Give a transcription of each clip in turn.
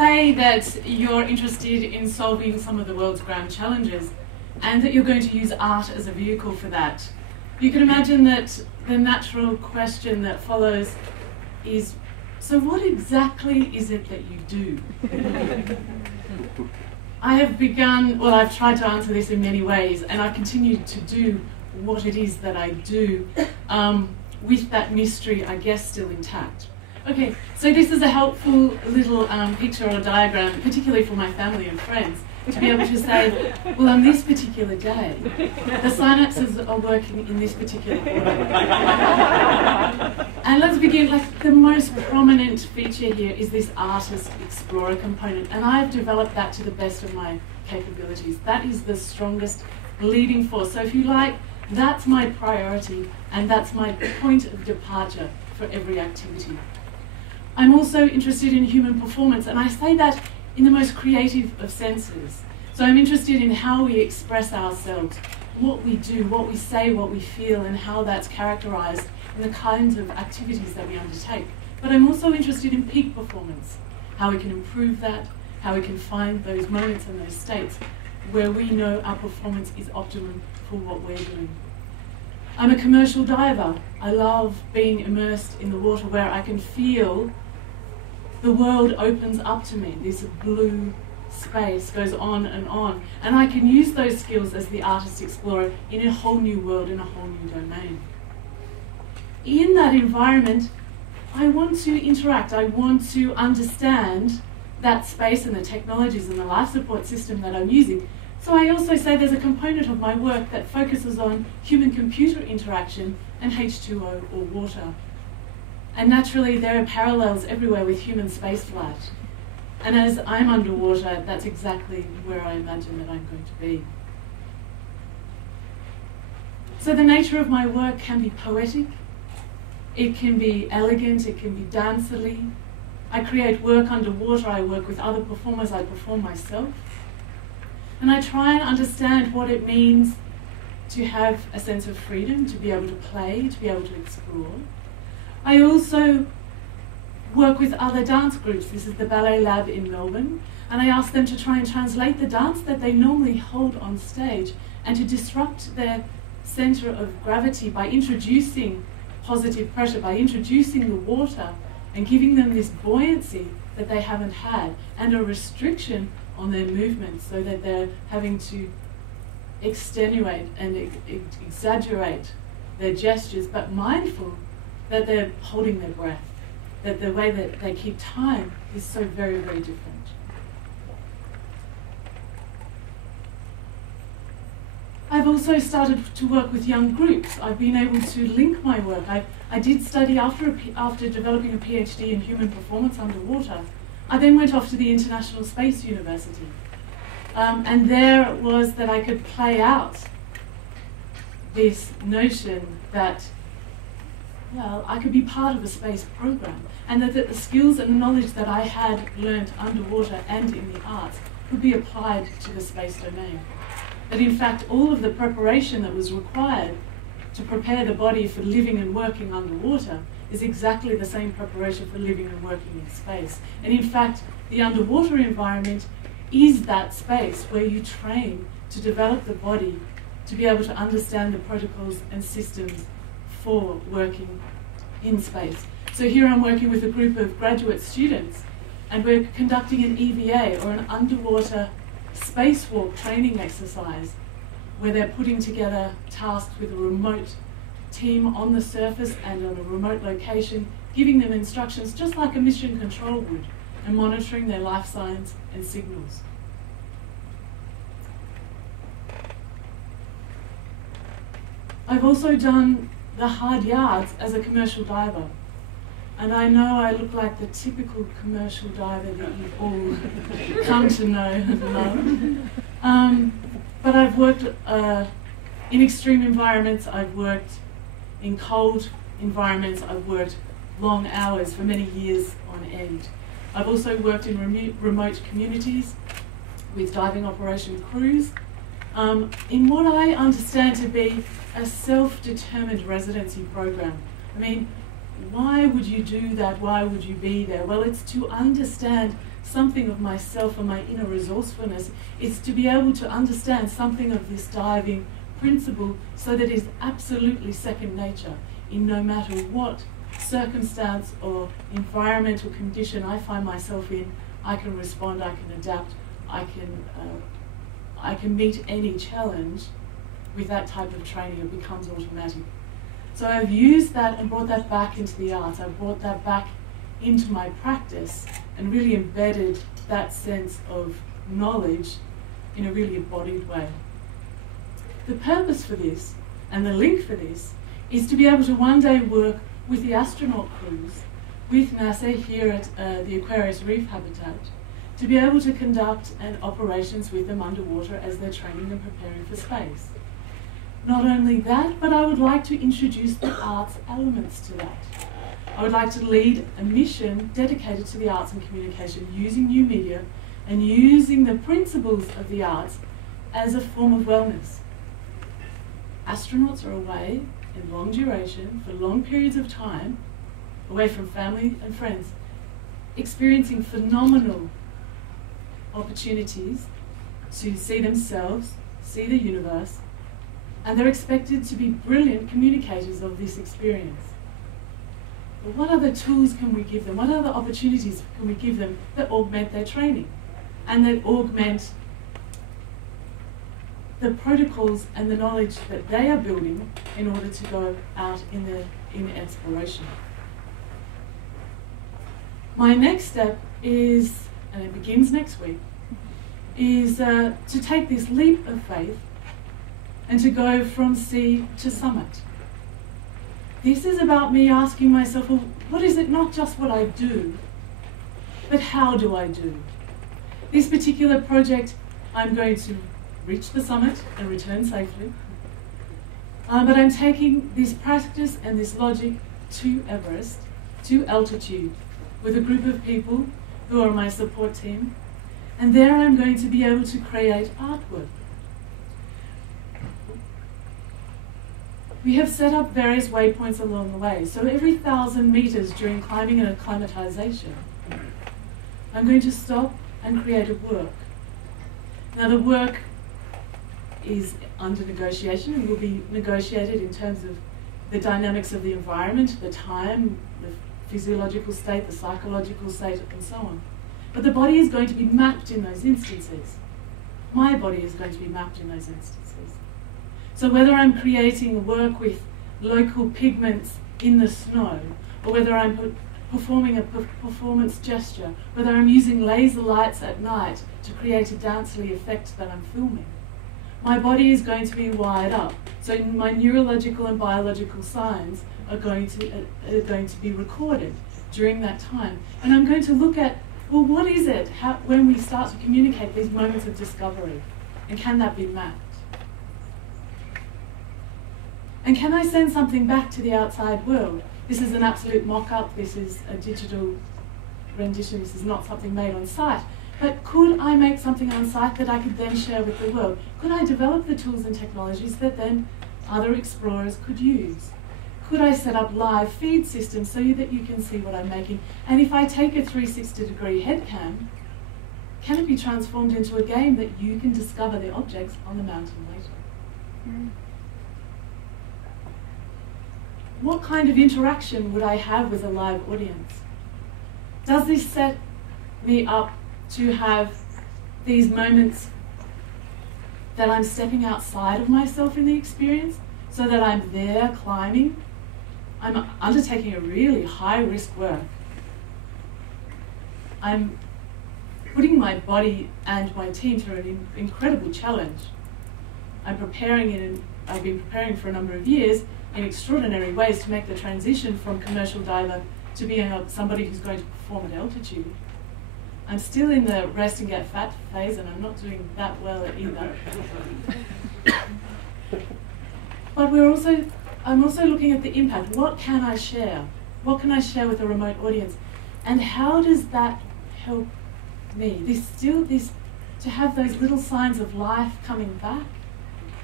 say that you're interested in solving some of the world's grand challenges and that you're going to use art as a vehicle for that, you can imagine that the natural question that follows is, so what exactly is it that you do? I have begun, well, I've tried to answer this in many ways, and I continue to do what it is that I do, with that mystery, I guess, still intact. Okay, so this is a helpful little picture or diagram, particularly for my family and friends, to be able to say, well, on this particular day, the synapses are working in this particular order. And let's begin, like, the most prominent feature here is this artist-explorer component, and I've developed that to the best of my capabilities. That is the strongest leading force. So if you like, that's my priority, and that's my point of departure for every activity. I'm also interested in human performance, and I say that in the most creative of senses. So I'm interested in how we express ourselves, what we do, what we say, what we feel, and how that's characterized in the kinds of activities that we undertake. But I'm also interested in peak performance, how we can improve that, how we can find those moments and those states where we know our performance is optimum for what we're doing. I'm a commercial diver. I love being immersed in the water where I can feel the world opens up to me. This blue space goes on, and I can use those skills as the artist explorer in a whole new world, in a whole new domain. In that environment, I want to interact. I want to understand that space and the technologies and the life support system that I'm using. So I also say there's a component of my work that focuses on human-computer interaction and H2O or water. And naturally, there are parallels everywhere with human spaceflight. And as I'm underwater, that's exactly where I imagine that I'm going to be. So the nature of my work can be poetic, it can be elegant, it can be dancerly. I create work underwater, I work with other performers, I perform myself. And I try and understand what it means to have a sense of freedom, to be able to play, to be able to explore. I also work with other dance groups. This is the Ballet Lab in Melbourne, and I ask them to try and translate the dance that they normally hold on stage and to disrupt their center of gravity by introducing positive pressure, by introducing the water and giving them this buoyancy that they haven't had and a restriction on their movements so that they're having to extenuate and exaggerate their gestures, but mindful that they're holding their breath, that the way that they keep time is so very, very different. I've also started to work with young groups. I've been able to link my work. I did study after developing a PhD in human performance underwater. I then went off to the International Space University. And there it was that I could play out this notion that, well, I could be part of a space program, and that the skills and the knowledge that I had learnt underwater and in the arts could be applied to the space domain. That in fact all of the preparation that was required to prepare the body for living and working underwater is exactly the same preparation for living and working in space. And in fact, the underwater environment is that space where you train to develop the body to be able to understand the protocols and systems for working in space. So here I'm working with a group of graduate students, and we're conducting an EVA, or an underwater spacewalk training exercise, where they're putting together tasks with a remote team on the surface and on a remote location, giving them instructions just like a mission control would, and monitoring their life signs and signals. I've also done the hard yards as a commercial diver. And I know I look like the typical commercial diver that you've all come to know and love. But I've worked in extreme environments, I've worked in cold environments, I've worked long hours for many years on end. I've also worked in remote communities with diving operation crews in what I understand to be a self-determined residency program. I mean, why would you do that? Why would you be there? Well, it's to understand something of myself and my inner resourcefulness. It's to be able to understand something of this diving principle so that it's absolutely second nature in no matter what circumstance or environmental condition I find myself in. I can respond, I can adapt, I can meet any challenge with that type of training. It becomes automatic. So I've used that and brought that back into the arts. I've brought that back into my practice and really embedded that sense of knowledge in a really embodied way. The purpose for this and the link for this is to be able to one day work with the astronaut crews with NASA here at the Aquarius Reef Habitat, to be able to conduct operations with them underwater as they're training and preparing for space. Not only that, but I would like to introduce the arts elements to that. I would like to lead a mission dedicated to the arts and communication, using new media and using the principles of the arts as a form of wellness. Astronauts are away in long duration, for long periods of time, away from family and friends, experiencing phenomenal opportunities to see themselves, see the universe, and they're expected to be brilliant communicators of this experience. But what other tools can we give them? What other opportunities can we give them that augment their training and that augment the protocols and the knowledge that they are building in order to go out in exploration? My next step is, and it begins next week, is to take this leap of faith and to go from sea to summit. This is about me asking myself, well, what is it, not just what I do, but how do I do? This particular project, I'm going to reach the summit and return safely, but I'm taking this practice and this logic to Everest, to altitude, with a group of people who are my support team, and there I'm going to be able to create artwork. We have set up various waypoints along the way, so every 1,000 meters during climbing and acclimatization, I'm going to stop and create a work. Now the work is under negotiation and will be negotiated in terms of the dynamics of the environment, the time, the physiological state, the psychological state, and so on. But the body is going to be mapped in those instances. My body is going to be mapped in those instances. So whether I'm creating work with local pigments in the snow, or whether I'm performing a performance gesture, whether I'm using laser lights at night to create a dancely effect that I'm filming, my body is going to be wired up. So my neurological and biological signs are going to be recorded during that time. And I'm going to look at, well, what is it when we start to communicate these moments of discovery? And can that be mapped? And can I send something back to the outside world? This is an absolute mock-up, this is a digital rendition, this is not something made on site. But could I make something on site that I could then share with the world? Could I develop the tools and technologies that then other explorers could use? Could I set up live feed systems so that you can see what I'm making? And if I take a 360-degree head cam, can it be transformed into a game that you can discover the objects on the mountain later? What kind of interaction would I have with a live audience? Does this set me up to have these moments that I'm stepping outside of myself in the experience, so that I'm there climbing? I'm undertaking a really high-risk work. I'm putting my body and my team through an incredible challenge. I've been preparing for a number of years in extraordinary ways to make the transition from commercial diver to being somebody who's going to perform at altitude. I'm still in the rest and get fat phase, and I'm not doing that well either. But I'm also looking at the impact. What can I share? What can I share with a remote audience? And how does that help me? To have those little signs of life coming back,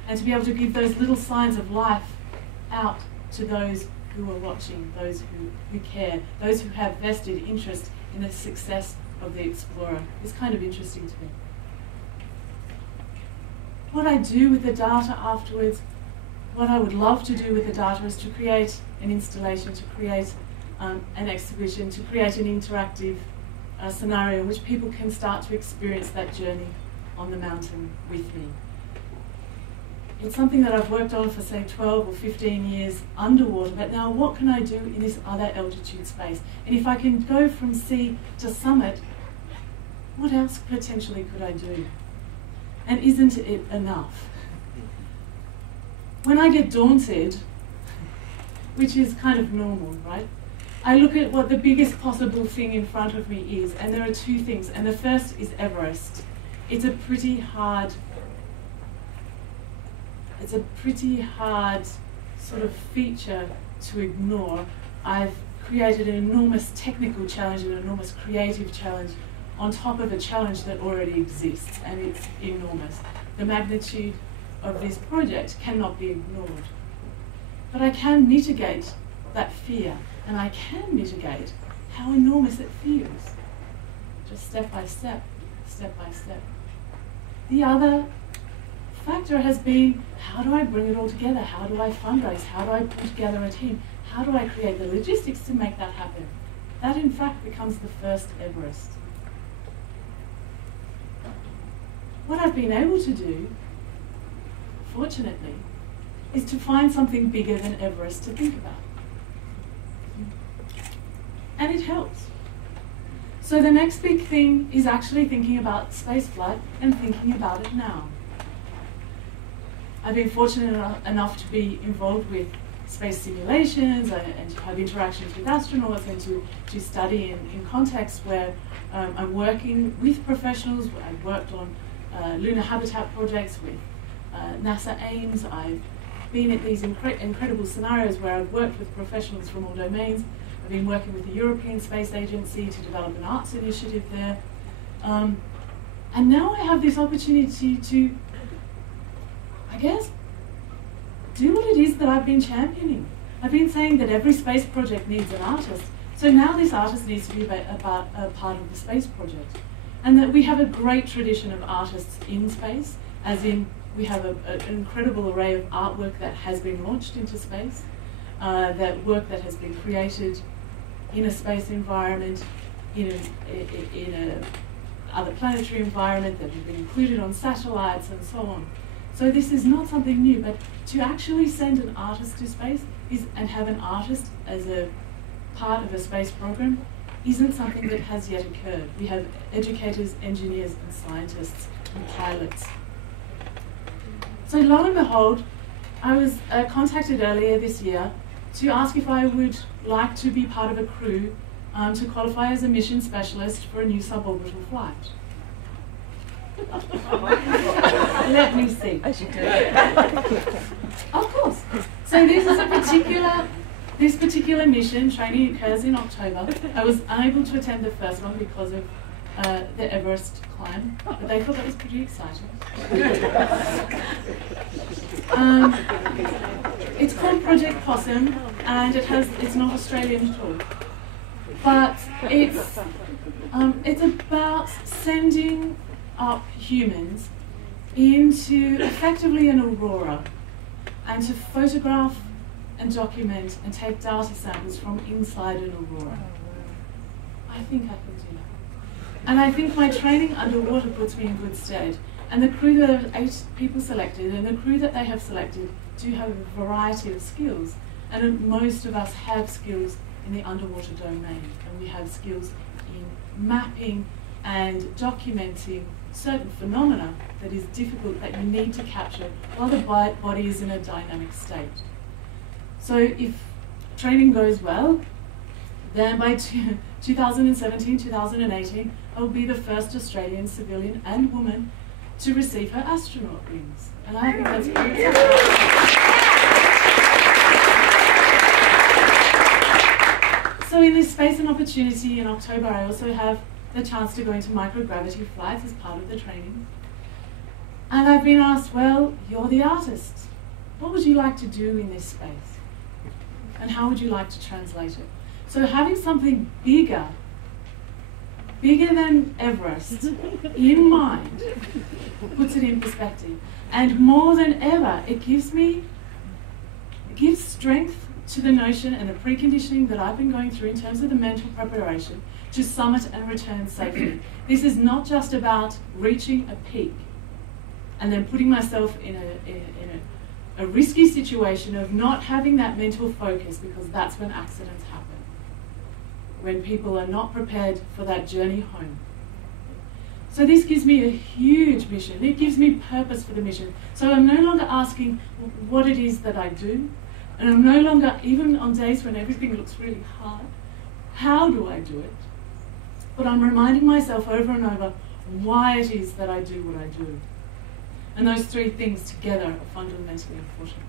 and to be able to give those little signs of life out to those who are watching, those who care, those who have vested interest in the success of the explorer is kind of interesting to me. What I do with the data afterwards, what I would love to do with the data is to create an installation, to create an exhibition, to create an interactive scenario in which people can start to experience that journey on the mountain with me. It's something that I've worked on for, say, 12 or 15 years underwater, but now what can I do in this other altitude space? And if I can go from sea to summit, what else potentially could I do? And isn't it enough? When I get daunted, which is kind of normal, right? I look at what the biggest possible thing in front of me is, and there are two things. And the first is Everest. It's a pretty hard sort of feature to ignore. I've created an enormous technical challenge, an enormous creative challenge on top of a challenge that already exists, and it's enormous. The magnitude of this project cannot be ignored. But I can mitigate that fear, and I can mitigate how enormous it feels. Just step by step, step by step. The other factor has been, how do I bring it all together? How do I fundraise? How do I put together a team? How do I create the logistics to make that happen? That, in fact, becomes the first Everest. What I've been able to do, fortunately, is to find something bigger than Everest to think about. And it helps. So the next big thing is actually thinking about spaceflight and thinking about it now. I've been fortunate enough to be involved with space simulations and to have interactions with astronauts and to study in contexts where I'm working with professionals. I've worked on lunar habitat projects with NASA Ames. I've been at these incredible scenarios where I've worked with professionals from all domains. I've been working with the European Space Agency to develop an arts initiative there. And now I have this opportunity to, I guess, do what it is that I've been championing. I've been saying that every space project needs an artist. So now this artist needs to be a part of the space project. And that we have a great tradition of artists in space, as in we have an incredible array of artwork that has been launched into space, that work that has been created in a space environment, in a other planetary environment, that has been included on satellites and so on. So this is not something new, but to actually send an artist to space and have an artist as a part of a space program isn't something that has yet occurred. We have educators, engineers, and scientists, and pilots. So lo and behold, I was contacted earlier this year to ask if I would like to be part of a crew to qualify as a mission specialist for a new suborbital flight. Let me see. I should do it. Of course. So this is this particular mission. Training occurs in October. I was unable to attend the first one because of the Everest climb, but they thought that was pretty exciting. It's called Project Possum, and it's not Australian at all. But it's about sending up humans into effectively an aurora and to photograph and document and take data samples from inside an aurora. I think I can do that. And I think my training underwater puts me in good stead. And the crew, there are 8 people selected, and the crew that they have selected do have a variety of skills. And most of us have skills in the underwater domain, and we have skills in mapping and documenting certain phenomena that is difficult, that you need to capture while the body is in a dynamic state. So if training goes well, then by 2017, 2018, I will be the first Australian civilian and woman to receive her astronaut wings. And I think that's pretty exciting. So in this Space and Opportunity in October, I also have the chance to go into microgravity flights as part of the training. And I've been asked, well, you're the artist. What would you like to do in this space? And how would you like to translate it? So having something bigger bigger than Everest in mind puts it in perspective. And more than ever, it gives strength to the notion and the preconditioning that I've been going through in terms of the mental preparation to summit and return safely. This is not just about reaching a peak and then putting myself in a risky situation of not having that mental focus, because that's when accidents happen. When people are not prepared for that journey home. So this gives me a huge mission. It gives me purpose for the mission. So I'm no longer asking what it is that I do, and I'm no longer, even on days when everything looks really hard, how do I do it? But I'm reminding myself over and over why it is that I do what I do. And those three things together are fundamentally important.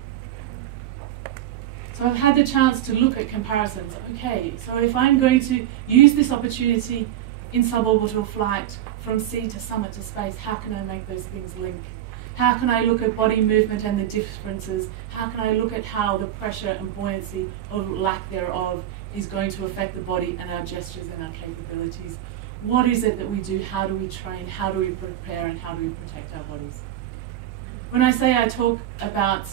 So I've had the chance to look at comparisons. Okay, so if I'm going to use this opportunity in suborbital flight from sea to summit to space, how can I make those things link? How can I look at body movement and the differences? How can I look at how the pressure and buoyancy or lack thereof is going to affect the body and our gestures and our capabilities? What is it that we do? How do we train? How do we prepare? And how do we protect our bodies? When I say I talk about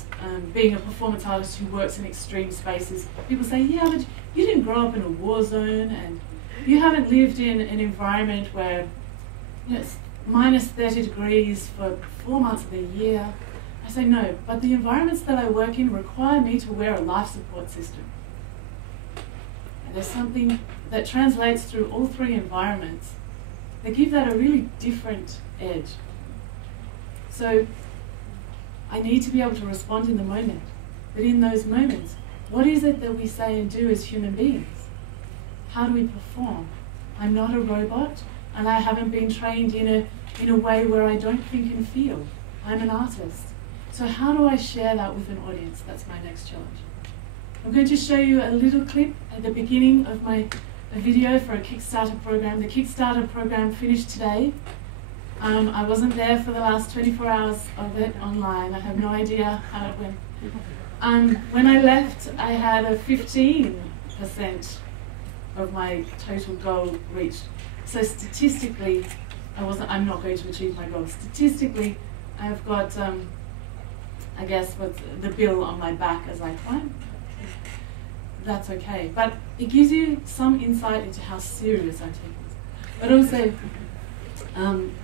being a performance artist who works in extreme spaces, people say, yeah, but you didn't grow up in a war zone and you haven't lived in an environment where it's minus 30 degrees for 4 months of the year. I say, no, but the environments that I work in require me to wear a life support system. And there's something that translates through all three environments that give that a really different edge. So I need to be able to respond in the moment. But in those moments, what is it that we say and do as human beings? How do we perform? I'm not a robot, and I haven't been trained in a way where I don't think and feel. I'm an artist. So how do I share that with an audience? That's my next challenge. I'm going to show you a little clip at the beginning of a video for a Kickstarter program. The Kickstarter program finished today. I wasn't there for the last 24 hours of it online. I have no idea how it went. When I left, I had a 15% of my total goal reached. So statistically, I'm not going to achieve my goal. Statistically, I've got, I guess, what's the bill on my back as I climb. That's okay. But it gives you some insight into how serious I take this. But also,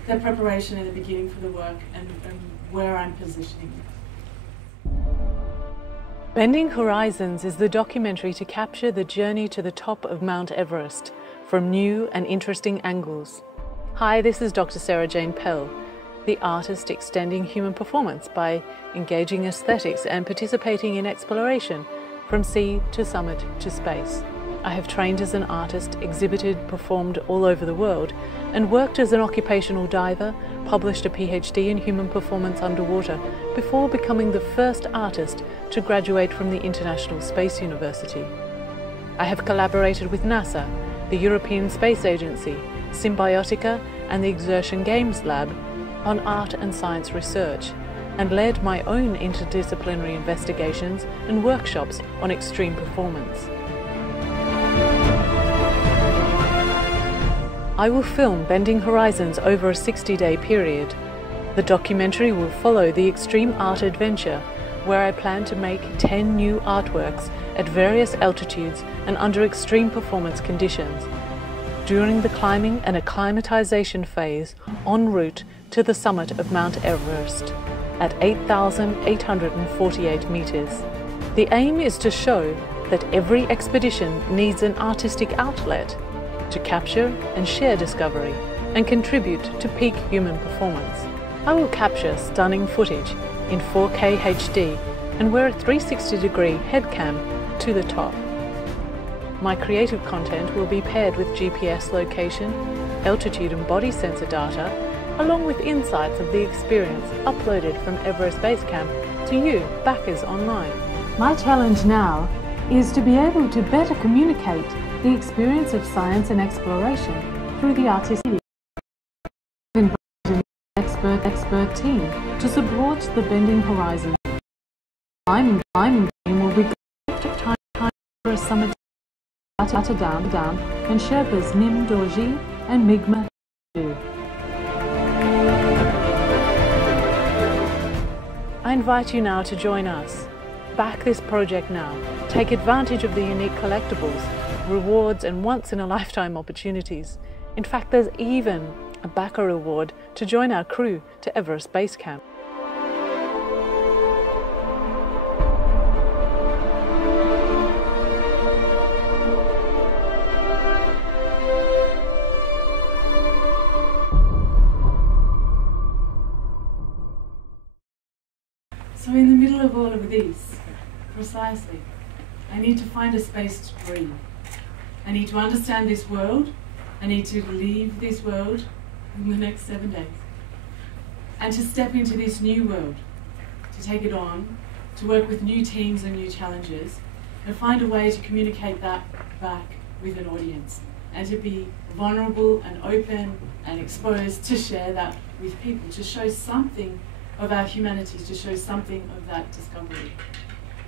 the preparation in the beginning for the work and where I'm positioning it. Bending Horizons is the documentary to capture the journey to the top of Mount Everest from new and interesting angles. Hi, this is Dr. Sarah Jane Pell, the artist extending human performance by engaging aesthetics and participating in exploration from sea to summit to space. I have trained as an artist, exhibited, performed all over the world, and worked as an occupational diver, published a PhD in human performance underwater, before becoming the first artist to graduate from the International Space University. I have collaborated with NASA, the European Space Agency, Symbiotica, and the Exertion Games Lab on art and science research, and led my own interdisciplinary investigations and workshops on extreme performance. I will film Bending Horizons over a 60-day period. The documentary will follow the extreme art adventure, where I plan to make 10 new artworks at various altitudes and under extreme performance conditions, during the climbing and acclimatization phase en route to the summit of Mount Everest at 8,848 meters. The aim is to show that every expedition needs an artistic outlet to capture and share discovery and contribute to peak human performance. I will capture stunning footage in 4K HD and wear a 360-degree head cam to the top. My creative content will be paired with GPS location, altitude and body sensor data, along with insights of the experience uploaded from Everest Base Camp to you backers online. My challenge now is to be able to better communicate the experience of science and exploration through the artistic expert team to support the Bending Horizons. Climbing team will be time for a summit down, and Sherpas Nim Dorji and Mi'kmaq too. I invite you now to join us. Back this project now. Take advantage of the unique collectibles, rewards and once-in-a-lifetime opportunities. In fact, there's even a backer reward to join our crew to Everest Base Camp. So in the middle of all of this, precisely, I need to find a space to breathe. I need to understand this world. I need to leave this world in the next 7 days. And to step into this new world, to take it on, to work with new teams and new challenges, and find a way to communicate that back with an audience, and to be vulnerable and open and exposed to share that with people, to show something of our humanities, to show something of that discovery.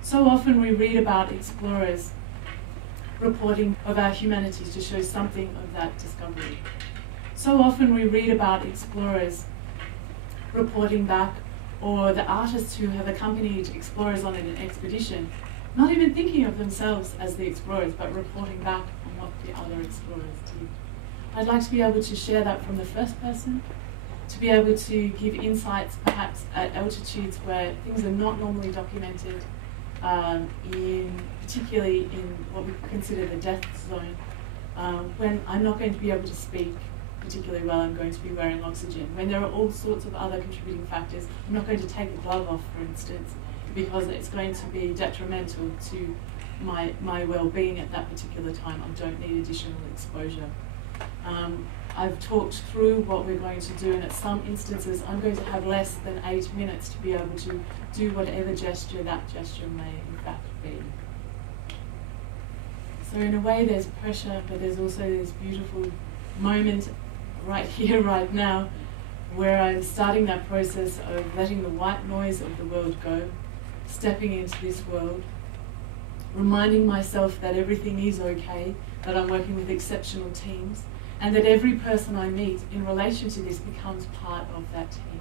So often we read about explorers reporting of our humanities, to show something of that discovery. So often we read about explorers reporting back, or the artists who have accompanied explorers on an expedition, not even thinking of themselves as the explorers, but reporting back on what the other explorers did. I'd like to be able to share that from the first person, to be able to give insights perhaps at altitudes where things are not normally documented, particularly in what we consider the death zone, when I'm not going to be able to speak particularly well, I'm going to be wearing oxygen. When there are all sorts of other contributing factors, I'm not going to take a glove off, for instance, because it's going to be detrimental to my well-being at that particular time. I don't need additional exposure. I've talked through what we're going to do, and at some instances I'm going to have less than 8 minutes to be able to do whatever gesture that gesture may in fact be. So in a way there's pressure, but there's also this beautiful moment right here, right now, where I'm starting that process of letting the white noise of the world go, stepping into this world, reminding myself that everything is okay, that I'm working with exceptional teams, and that every person I meet in relation to this becomes part of that team.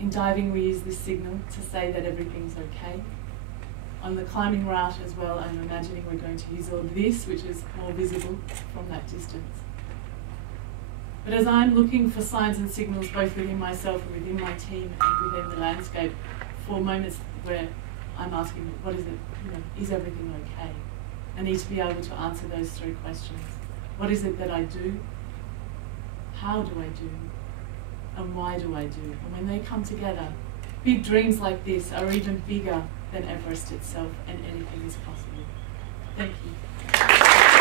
In diving, we use this signal to say that everything's okay. On the climbing route as well, I'm imagining we're going to use all of this, which is more visible from that distance. But as I'm looking for signs and signals both within myself and within my team and within the landscape, for moments where I'm asking, what is it, is everything okay? I need to be able to answer those 3 questions. What is it that I do? How do I do? And why do I do? And when they come together, big dreams like this are even bigger than Everest itself, and anything is possible. Thank you.